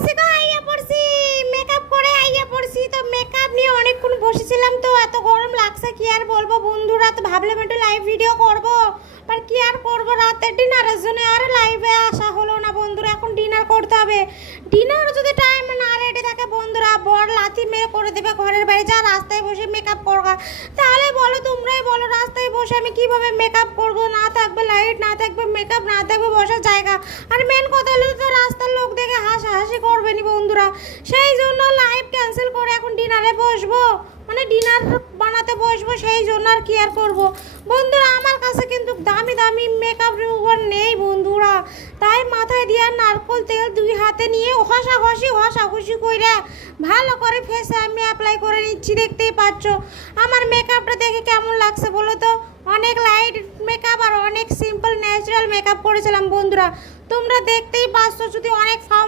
পড়ছি গো, আইয়া পড়ছি। মেকআপ করে আইয়া পড়ছি। তো মেকআপ নিয়ে অনেকক্ষণ বসেছিলাম, তো এত গরম লাগছে কি আর বলবো বন্ধুরা। তো ভাবলাম একটু লাইভ ভিডিও করব, আর কি আর করবো, রাতের ডিনারের জন্য আর লাইভে আসা হলো না বন্ধুরা। এখন ডিনার করতে হবে। ডিনার যদি টাইম না রেডি থাকে বন্ধুরা, বর লাথি মেরে করে দেবে ঘরের বাইরে। যা রাস্তায় বসে মেকআপ করবা, তাহলে বলো, তোমরাই বলো, রাস্তায় বসে আমি কিভাবে মেকআপ করব? না থাকবে লাইট, না থাকবে মেকআপ, না থাকবে বসার জায়গা। আর মেন কথা হলো তো রাস্তার লোক দেখে হাসাহাসি করবে নি বন্ধুরা। সেই জন্য লাইভ ক্যান্সেল করে এখন ডিনারে বসবো, মানে ডিনার বানাতে বসবো। সেই জন্য আর কি আর করবো বন্ধুরা। আমার কাছে কিন্তু দামি দামি মেকআপ রিমুভার নেই বন্ধুরা, তাই মাথায় দিয়ে নারকোল তেল দুই হাতে নিয়ে ঘষাঘষি করে ভালো করে ফেসে আমি অ্যাপ্লাই করে নিচ্ছি। দেখতেই পাচ্ছ আমার মেকআপটা দেখে কেমন লাগছে বলো তো। অনেক লাইট মেকআপ আর অনেক সিম্পল ন্যাচারাল মেকআপ করেছিলাম বন্ধুরা, তোমরা দেখতেই পাচ্ছ। যদি অনেক